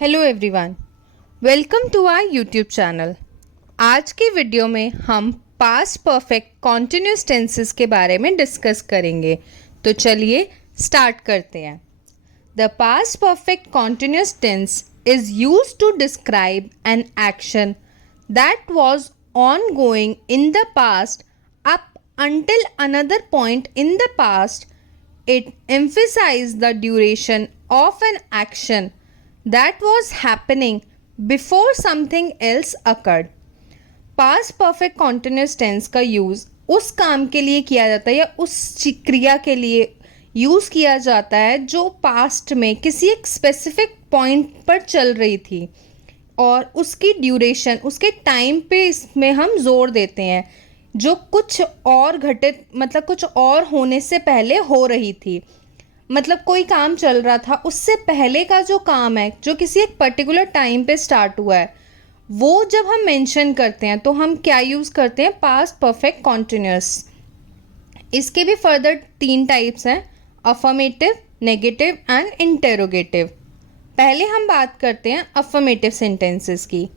Hello everyone, welcome to our YouTube channel. आज की video में हम पास्ट परफेक्ट कॉन्टिन्यूस टेंसेस के बारे में डिस्कस करेंगे। तो चलिए स्टार्ट करते हैं। The past perfect continuous tense is used to describe an action that was ongoing in the past up until another point in the past. It emphasizes the duration of an action that was happening before something else occurred. Past perfect continuous tense का use उस काम के लिए किया जाता है या उस क्रिया के लिए यूज़ किया जाता है जो पास्ट में किसी एक स्पेसिफिक पॉइंट पर चल रही थी और उसकी ड्यूरेशन, उसके टाइम पे इसमें हम जोर देते हैं जो कुछ और घटित मतलब कुछ और होने से पहले हो रही थी। मतलब कोई काम चल रहा था, उससे पहले का जो काम है जो किसी एक पर्टिकुलर टाइम पे स्टार्ट हुआ है, वो जब हम मेंशन करते हैं तो हम क्या यूज़ करते हैं? Past perfect continuous. इसके भी फर्दर 3 टाइप्स हैं, अफर्मेटिव, नेगेटिव एंड इंटेरोगेटिव। पहले हम बात करते हैं अफर्मेटिव सेंटेंसेस की।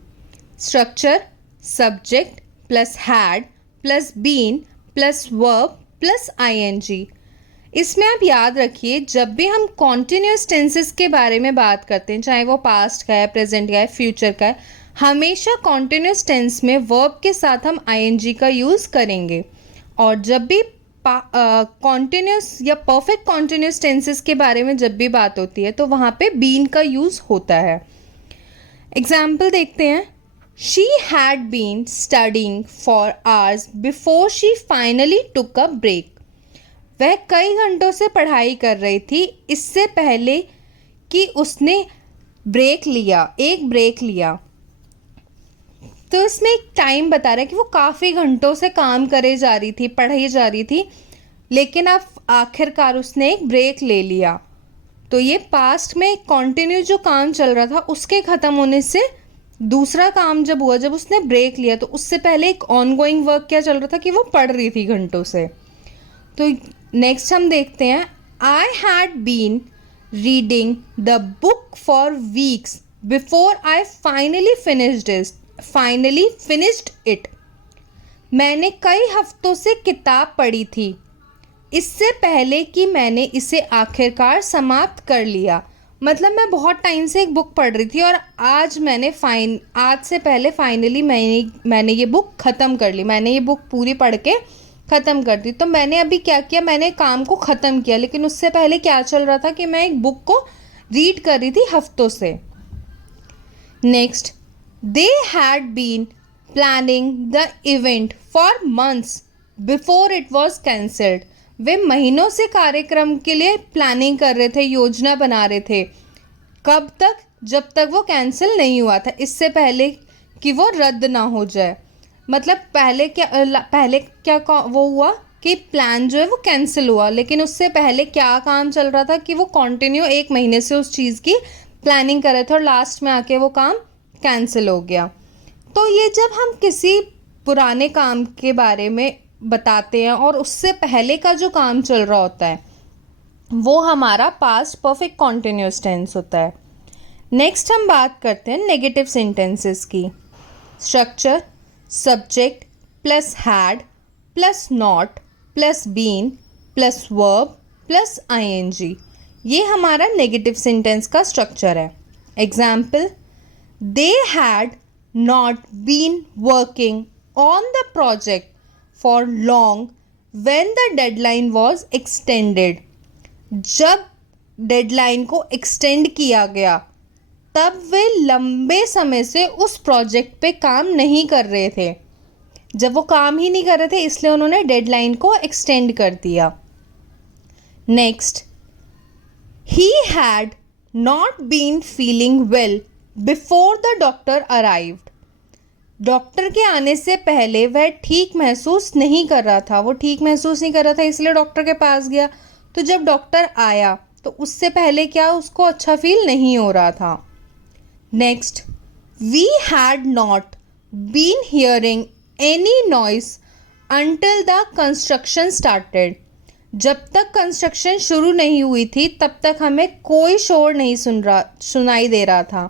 Structure subject plus had plus been plus verb plus ING. इसमें आप याद रखिए, जब भी हम कॉन्टिन्यूस टेंसेस के बारे में बात करते हैं, चाहे वो पास्ट का है, प्रेजेंट का है, फ्यूचर का है, हमेशा कॉन्टिन्यूस टेंस में वर्ब के साथ हम आईएनजी का यूज़ करेंगे। और जब भी कॉन्टिन्यूस या परफेक्ट कॉन्टिन्यूस टेंसेस के बारे में जब भी बात होती है तो वहाँ पे बीन का यूज़ होता है। एग्जाम्पल देखते हैं। She had been studying for hours before she finally took a break. वह कई घंटों से पढ़ाई कर रही थी इससे पहले कि उसने एक ब्रेक लिया। तो इसमें एक टाइम बता रहा है कि वो काफ़ी घंटों से काम करे जा रही थी, पढ़ाई जा रही थी, लेकिन अब आखिरकार उसने एक ब्रेक ले लिया। तो ये पास्ट में कॉन्टिन्यू जो काम चल रहा था उसके ख़त्म होने से दूसरा काम जब हुआ, जब उसने ब्रेक लिया, तो उससे पहले एक ऑनगोइंग वर्क क्या चल रहा था कि वो पढ़ रही थी घंटों से। तो नेक्स्ट हम देखते हैं। I had been reading the book for weeks before I finally finished it. मैंने कई हफ्तों से किताब पढ़ी थी इससे पहले कि मैंने इसे आखिरकार समाप्त कर लिया। मतलब मैं बहुत टाइम से एक बुक पढ़ रही थी और आज से पहले फाइनली मैंने ये बुक ख़त्म कर ली, मैंने ये बुक पूरी पढ़ के ख़त्म कर दी। तो मैंने अभी क्या किया, मैंने काम को ख़त्म किया, लेकिन उससे पहले क्या चल रहा था कि मैं एक बुक को रीड कर रही थी हफ्तों से। Next, they had been planning the event for months before it was cancelled. वे महीनों से कार्यक्रम के लिए प्लानिंग कर रहे थे, योजना बना रहे थे। कब तक? जब तक वो कैंसिल नहीं हुआ था, इससे पहले कि वो रद्द ना हो जाए। मतलब पहले क्या वो हुआ कि प्लान जो है वो कैंसिल हुआ, लेकिन उससे पहले क्या काम चल रहा था कि वो कंटिन्यू 1 महीने से उस चीज़ की प्लानिंग कर रहे थे और लास्ट में आके वो काम कैंसिल हो गया। तो ये जब हम किसी पुराने काम के बारे में बताते हैं और उससे पहले का जो काम चल रहा होता है वो हमारा पास्ट परफेक्ट कॉन्टिन्यूस टेंस होता है। नेक्स्ट हम बात करते हैं नेगेटिव सेंटेंसेस की। Structure subject plus had plus not plus been plus verb plus ING. ये हमारा नेगेटिव सेंटेंस का स्ट्रक्चर है। Example, they had not been working on the project for long when the deadline was extended. जब deadline को extend किया गया तब वे लंबे समय से उस प्रोजेक्ट पे काम नहीं कर रहे थे। जब वो काम ही नहीं कर रहे थे इसलिए उन्होंने डेडलाइन को एक्सटेंड कर दिया। Next, he had not been feeling well before the doctor arrived. Doctor के आने से पहले वह ठीक महसूस नहीं कर रहा था, इसलिए डॉक्टर के पास गया। तो जब डॉक्टर आया तो उससे पहले क्या उसको अच्छा फील नहीं हो रहा था। Next, we had not been hearing any noise until the construction started. जब तक कंस्ट्रक्शन शुरू नहीं हुई थी तब तक हमें कोई शोर नहीं सुनाई दे रहा था,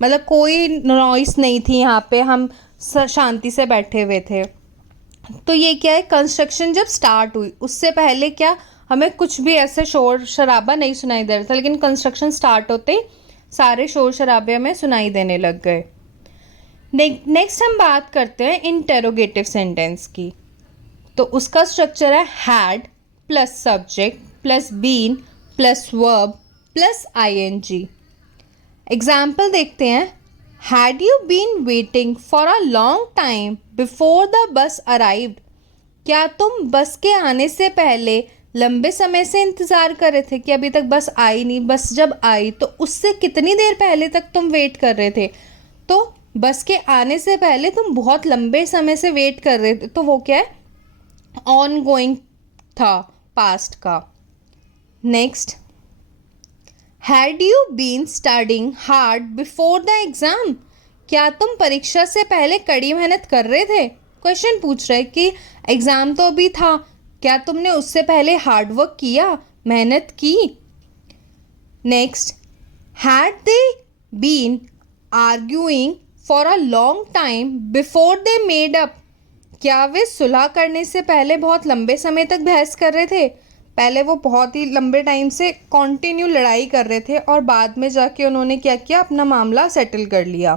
मतलब कोई नॉइस नहीं थी, यहाँ पे हम शांति से बैठे हुए थे। तो ये क्या है, कंस्ट्रक्शन जब स्टार्ट हुई उससे पहले क्या हमें कुछ भी ऐसे शोर शराबा नहीं सुनाई दे रहा था, लेकिन कंस्ट्रक्शन स्टार्ट होते ही सारे शोर शराबे हमें सुनाई देने लग गए। नेक्स्ट हम बात करते हैं इंटेरोगेटिव सेंटेंस की। तो उसका स्ट्रक्चर है had plus subject plus been plus verb plus ING. Example देखते हैं। Had you been waiting for a long time before the bus arrived? क्या तुम बस के आने से पहले लंबे समय से इंतज़ार कर रहे थे कि अभी तक बस आई नहीं, बस जब आई तो उससे कितनी देर पहले तक तुम वेट कर रहे थे? तो बस के आने से पहले तुम बहुत लंबे समय से वेट कर रहे थे, तो वो क्या है, ऑन गोइंग था, पास्ट का। Next, had you been studying hard before the exam? क्या तुम परीक्षा से पहले कड़ी मेहनत कर रहे थे? क्वेश्चन पूछ रहे कि एग्ज़ाम तो अभी था, क्या तुमने उससे पहले हार्ड वर्क किया, मेहनत की? Next, had they been arguing for a long time before they made up? क्या वे सुलह करने से पहले बहुत लंबे समय तक बहस कर रहे थे? पहले वो बहुत ही लंबे टाइम से कंटिन्यू लड़ाई कर रहे थे और बाद में जाके उन्होंने क्या किया, अपना मामला सेटल कर लिया।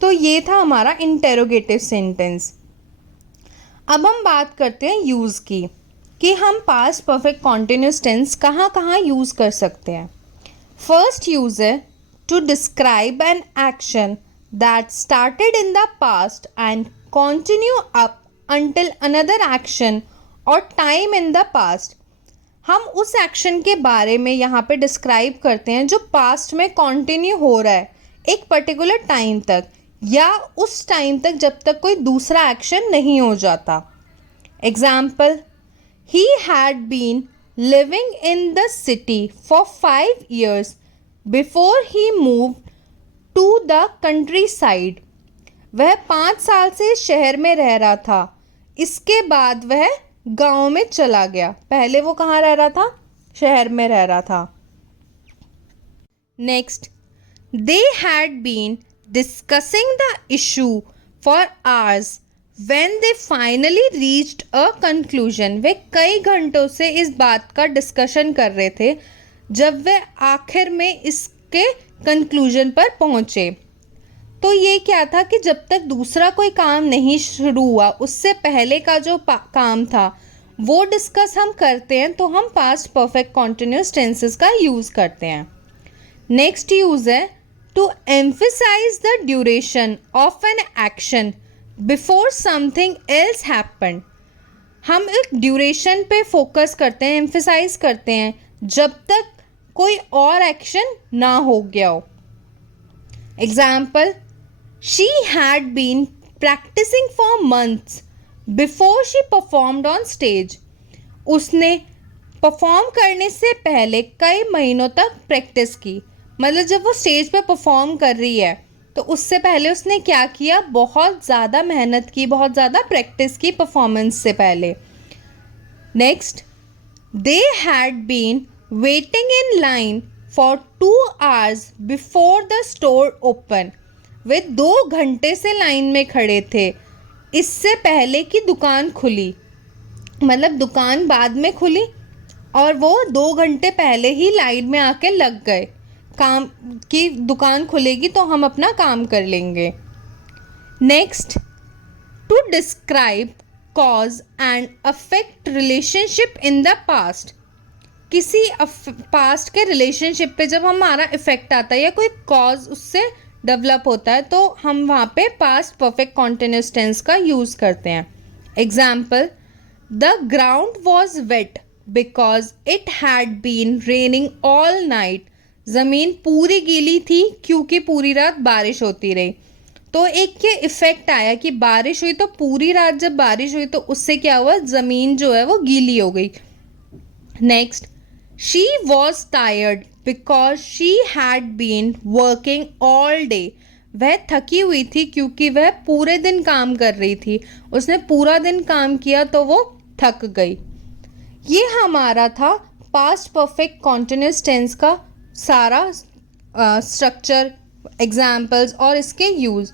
तो ये था हमारा इंटेरोगेटिव सेंटेंस। अब हम बात करते हैं यूज़ की, कि हम पास्ट परफेक्ट कॉन्टिन्यूस टेंस कहाँ कहाँ यूज़ कर सकते हैं। फर्स्ट यूज़ है to describe an action that started in the past and continue up until another action or time in the past. हम उस एक्शन के बारे में यहाँ पे डिस्क्राइब करते हैं जो पास्ट में कंटिन्यू हो रहा है एक पर्टिकुलर टाइम तक, या उस टाइम तक जब तक कोई दूसरा एक्शन नहीं हो जाता। Example, he had been living in the city for 5 years before he move to the countryside. वह 5 साल से शहर में रह रहा था, इसके बाद वह गांव में चला गया। पहले वो कहाँ रह रहा था, शहर में रह रहा था। Next, they had been discussing the issue for hours when they finally reached a conclusion। वे कई घंटों से इस बात का डिस्कशन कर रहे थे जब वे आखिर में इसके कंक्लूजन पर पहुंचे। तो ये क्या था कि जब तक दूसरा कोई काम नहीं शुरू हुआ उससे पहले का जो काम था वो डिस्कस हम करते हैं, तो हम पास्ट परफेक्ट कॉन्टिन्यूस टेंसेस का यूज़ करते हैं। नेक्स्ट यूज़ है to emphasize the duration of an action before something else happened। हम एक ड्यूरेशन पे फोकस करते हैं, एम्फेसाइज करते हैं जब तक कोई और एक्शन ना हो गया हो। Example, she had been practising for months before she performed on stage. उसने परफॉर्म करने से पहले कई महीनों तक प्रैक्टिस की, मतलब जब वो स्टेज पे परफॉर्म कर रही है तो उससे पहले उसने क्या किया, बहुत ज़्यादा मेहनत की, बहुत ज़्यादा प्रैक्टिस की परफॉर्मेंस से पहले। Next, they had been waiting in line for 2 hours before the store open. वे 2 घंटे से लाइन में खड़े थे इससे पहले कि दुकान खुली, मतलब दुकान बाद में खुली और वो 2 घंटे पहले ही लाइन में आके लग गए, काम की दुकान खुलेगी तो हम अपना काम कर लेंगे। Next, to describe cause and effect relationship in the past. किसी पास्ट के रिलेशनशिप पे जब हमारा इफेक्ट आता है या कोई कॉज उससे डेवलप होता है तो हम वहाँ पे पास्ट परफेक्ट कॉन्टिन्यूस टेंस का यूज़ करते हैं। Example, the ground was wet because it had been raining all night. ज़मीन पूरी गीली थी क्योंकि पूरी रात बारिश होती रही। तो एक के इफ़ेक्ट आया कि बारिश हुई, तो पूरी रात जब बारिश हुई तो उससे क्या हुआ, ज़मीन जो है वो गीली हो गई। Next, she was tired because she had been working all day. वह थकी हुई थी क्योंकि वह पूरे दिन काम कर रही थी, उसने पूरा दिन काम किया तो वो थक गई। ये हमारा था पास्ट परफेक्ट कॉन्टिन्यूस टेंस का सारा स्ट्रक्चर, एग्जाम्पल्स और इसके यूज़।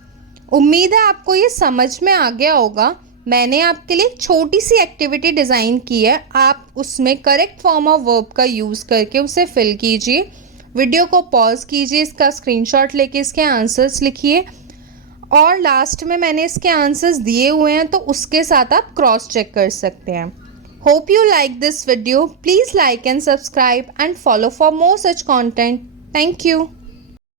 उम्मीद है आपको ये समझ में आ गया होगा। मैंने आपके लिए एक छोटी सी एक्टिविटी डिज़ाइन की है, आप उसमें करेक्ट फॉर्म ऑफ वर्ब का यूज़ करके उसे फिल कीजिए। वीडियो को पॉज कीजिए, इसका स्क्रीनशॉट लेके इसके आंसर्स लिखिए और लास्ट में मैंने इसके आंसर्स दिए हुए हैं तो उसके साथ आप क्रॉस चेक कर सकते हैं। Hope you like this video. Please like and subscribe and follow for more such content. Thank you.